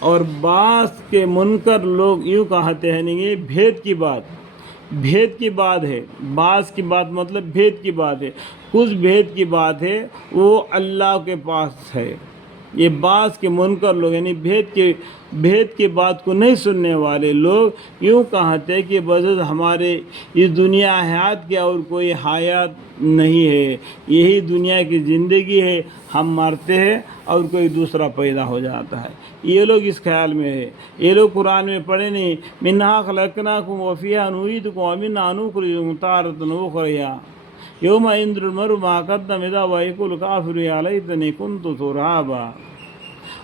اور بعض کے منکر لوگ یوں کہتے ہیں نہیں، یہ بھید کی بات ہے، بعض کی بات مطلب بھید کی بات ہے، کچھ بھید کی بات ہے وہ اللہ کے پاس ہے۔ یہ بعض کے منکر لوگ یعنی بھید کی بات کو نہیں سننے والے لوگ یوں کہتے ہیں کہ بجز ہمارے اس دنیا حیات کی اور کوئی حیات نہیں ہے، یہی دنیا کی زندگی ہے، ہم مرتے ہیں اور کوئی دوسرا پیدا ہو جاتا ہے۔ یہ لوگ اس خیال میں ہے، یہ لوگ قرآن میں پڑھے نہیں، منہا خلقناکم وفیہا نعیدکم ومنہا نخرجکم تارۃ اخری یوم یندر المرء ما قدم یدیہ ویقول الکافر یا لیتنی کنت ترابا۔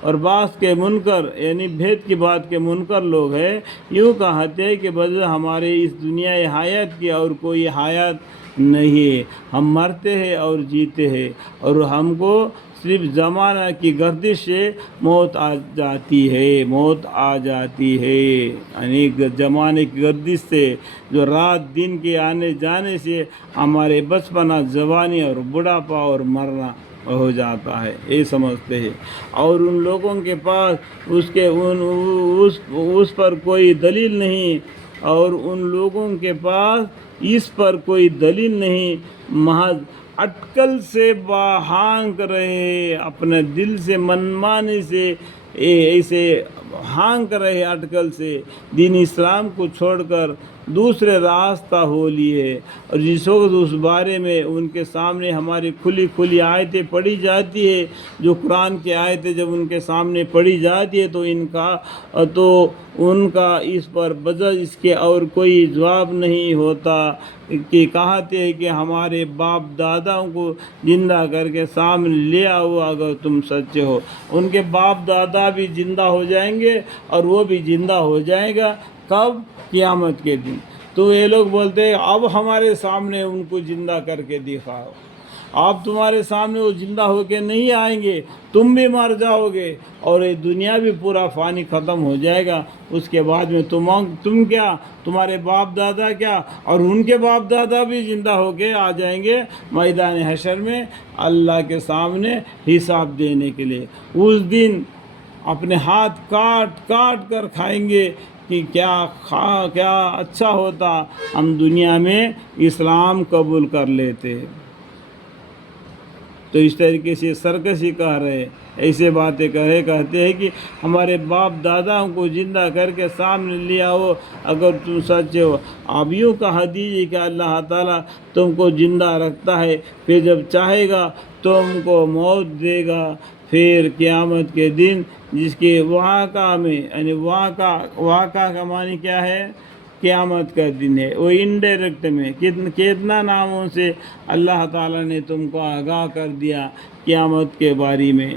اور بعض کے منکر یعنی بھید کی بات کے منکر لوگ ہیں، یوں کہتے ہیں کہ بس ہمارے اس دنیا حیات کی اور کوئی حیات نہیں ہے، ہم مرتے ہیں اور جیتے ہیں، اور ہم کو صرف زمانہ کی گردش سے موت آ جاتی ہے، یعنی زمانے کی گردش سے، جو رات دن کے آنے جانے سے ہمارے بچپنا، جوانی اور بڑھاپا اور مرنا ہو جاتا ہے، یہ سمجھتے ہیں۔ اور ان لوگوں کے پاس اس پر کوئی دلیل نہیں، اور ان لوگوں کے پاس اس پر کوئی دلیل نہیں، محض اٹکل سے ہانک رہے، اپنے دل سے منمانی سے ایسے ہانک رہے، اٹکل سے دین اسلام کو چھوڑ کر دوسرے راستہ ہو لیے۔ اور جس وقت اس بارے میں ان کے سامنے ہماری کھلی آیتیں پڑھی جاتی ہے، جو قرآن کی آیتیں جب ان کے سامنے پڑھی جاتی ہے تو ان کا اس پر بجز اس کے اور کوئی جواب نہیں ہوتا، کہ کہتے ہیں کہ ہمارے باپ داداؤں کو زندہ کر کے سامنے لے آؤ اگر تم سچے ہو۔ ان کے باپ دادا بھی زندہ ہو جائیں گے اور وہ بھی زندہ ہو جائے گا، کب؟ قیامت کے دن۔ تو یہ لوگ بولتے ہیں اب ہمارے سامنے ان کو زندہ کر کے دکھاؤ، اب تمہارے سامنے وہ زندہ ہو کے نہیں آئیں گے، تم بھی مر جاؤ گے اور یہ دنیا بھی پورا فانی ختم ہو جائے گا، اس کے بعد میں تم کیا، تمہارے باپ دادا کیا، اور ان کے باپ دادا بھی زندہ ہو کے آ جائیں گے میدان حشر میں اللہ کے سامنے حساب دینے کے لیے۔ اس دن اپنے ہاتھ کاٹ کر کھائیں گے کہ کیا اچھا ہوتا ہم دنیا میں اسلام قبول کر لیتے۔ تو اس طریقے سے سرکشی کہہ رہے، ایسے باتیں کہتے ہیں کہ ہمارے باپ داداؤں کو زندہ کر کے سامنے لے آؤ اگر تم سچے ہو۔ اب یوں کہہ دیجیے کہ اللہ تعالیٰ تم کو زندہ رکھتا ہے، پھر جب چاہے گا تم کو موت دے گا، پھر قیامت کے دن جس کے واقعہ میں یعنی واقعہ کا معنی کیا ہے؟ قیامت کا دن ہے، وہ انڈائریکٹ میں کتنا ناموں سے اللہ تعالیٰ نے تم کو آگاہ کر دیا قیامت کے بارے میں،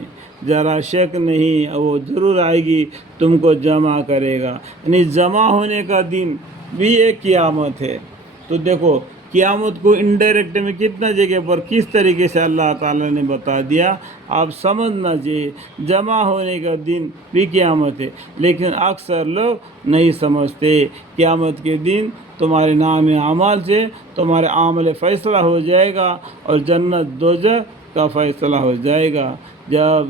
ذرا شک نہیں، وہ ضرور آئے گی، تم کو جمع کرے گا، یعنی جمع ہونے کا دن بھی ایک قیامت ہے۔ تو دیکھو قیامت کو انڈائریکٹ میں کتنا جگہ پر کس طریقے سے اللہ تعالیٰ نے بتا دیا، آپ سمجھنا چاہیے، جمع ہونے کا دن بھی قیامت ہے، لیکن اکثر لوگ نہیں سمجھتے۔ قیامت کے دن تمہارے نام اعمال سے تمہارے عمل فیصلہ ہو جائے گا اور جنت دوزخ کا فیصلہ ہو جائے گا۔ جب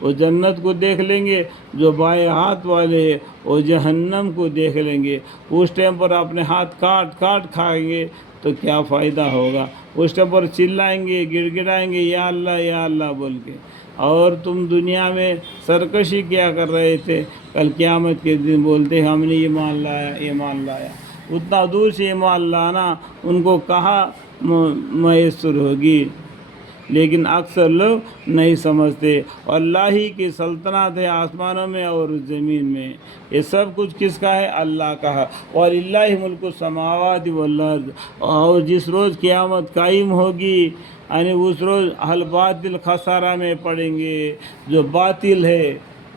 وہ جنت کو دیکھ لیں گے، جو بائیں ہاتھ والے ہیں وہ جہنم کو دیکھ لیں گے۔ اس ٹائم پر اپنے ہاتھ کاٹ کھائیں گے تو کیا فائدہ ہوگا؟ اس ٹائم پر چلائیں گے، گڑ گڑائیں گے یا اللہ بول کے۔ اور تم دنیا میں سرکشی کیا کر رہے تھے، کل قیامت کے دن بولتے ہم نے ایمان لایا۔ اتنا دور سے ایمان لانا ان کو کہاں میسر ہوگی؟ لیکن اکثر لوگ نہیں سمجھتے۔ اللہ ہی کی سلطنت ہے آسمانوں میں اور زمین میں، یہ سب کچھ کس کا ہے؟ اللہ کا ہے۔ وَلِلَّهِ مُلْكُ السَّمَاوَاتِ وَالْأَرْضِ۔ اور جس روز قیامت قائم ہوگی یعنی اس روز اہل باطل خسارہ میں پڑیں گے، جو باطل ہے،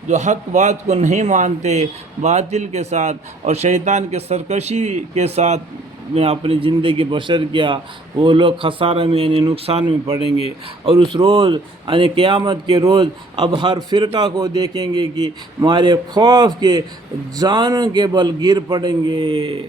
جو حق بات کو نہیں مانتے، باطل کے ساتھ اور شیطان کے سرکشی کے ساتھ میں اپنی زندگی بسر کیا، وہ لوگ خسارہ میں یعنی نقصان میں پڑیں گے۔ اور اس روز یعنی قیامت کے روز اب ہر فرقہ کو دیکھیں گے کہ ہمارے خوف کے جانوں کے بل گر پڑیں گے۔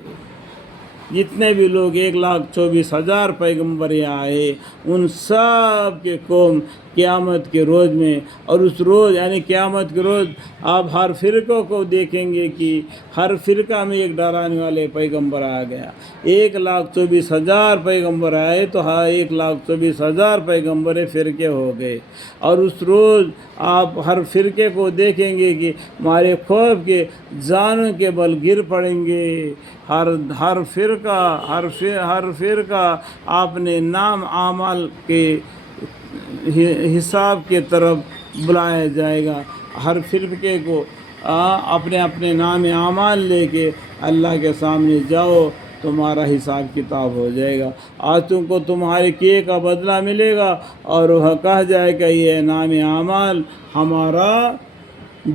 جتنے بھی لوگ 1,24,000 پیغمبر آئے ان سب کے قوم قیامت کے روز میں، اور اس روز یعنی قیامت کے روز آپ ہر فرقوں کو دیکھیں گے کہ ہر فرقہ میں ایک ڈرانے والے پیغمبر آ گیا۔ 1,24,000 پیغمبر آئے تو 1,24,000 پیغمبر فرقے ہو گئے، اور اس روز آپ ہر فرقے کو دیکھیں گے کہ ہمارے خوف کے جانوں کے بل گر پڑیں گے۔ ہر فرقہ اپنے نام اعمال کے حساب کے طرف بلایا جائے گا۔ ہر فرقے کو اپنے اپنے نام اعمال لے کے اللہ کے سامنے جاؤ، تمہارا حساب کتاب ہو جائے گا۔ آج تم کو تمہارے کیے کا بدلہ ملے گا، اور وہ کہا جائے کہ یہ نام اعمال ہمارا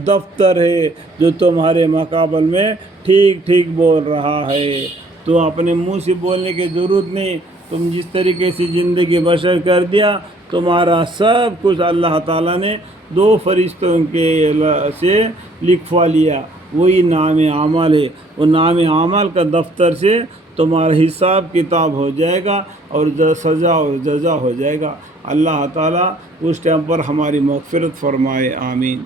دفتر ہے جو تمہارے مقابل میں ٹھیک ٹھیک بول رہا ہے۔ تو اپنے منہ سے بولنے کی ضرورت نہیں، تم جس طریقے سے زندگی بسر کر دیا، تمہارا سب کچھ اللہ تعالیٰ نے 2 فرشتوں کے سے لکھوا لیا، وہی نام اعمال ہے۔ وہ نام اعمال کا دفتر سے تمہارا حساب کتاب ہو جائے گا، اور سزا اور جزا ہو جائے گا۔ اللہ تعالیٰ اس ٹائم پر ہماری مغفرت فرمائے، آمین۔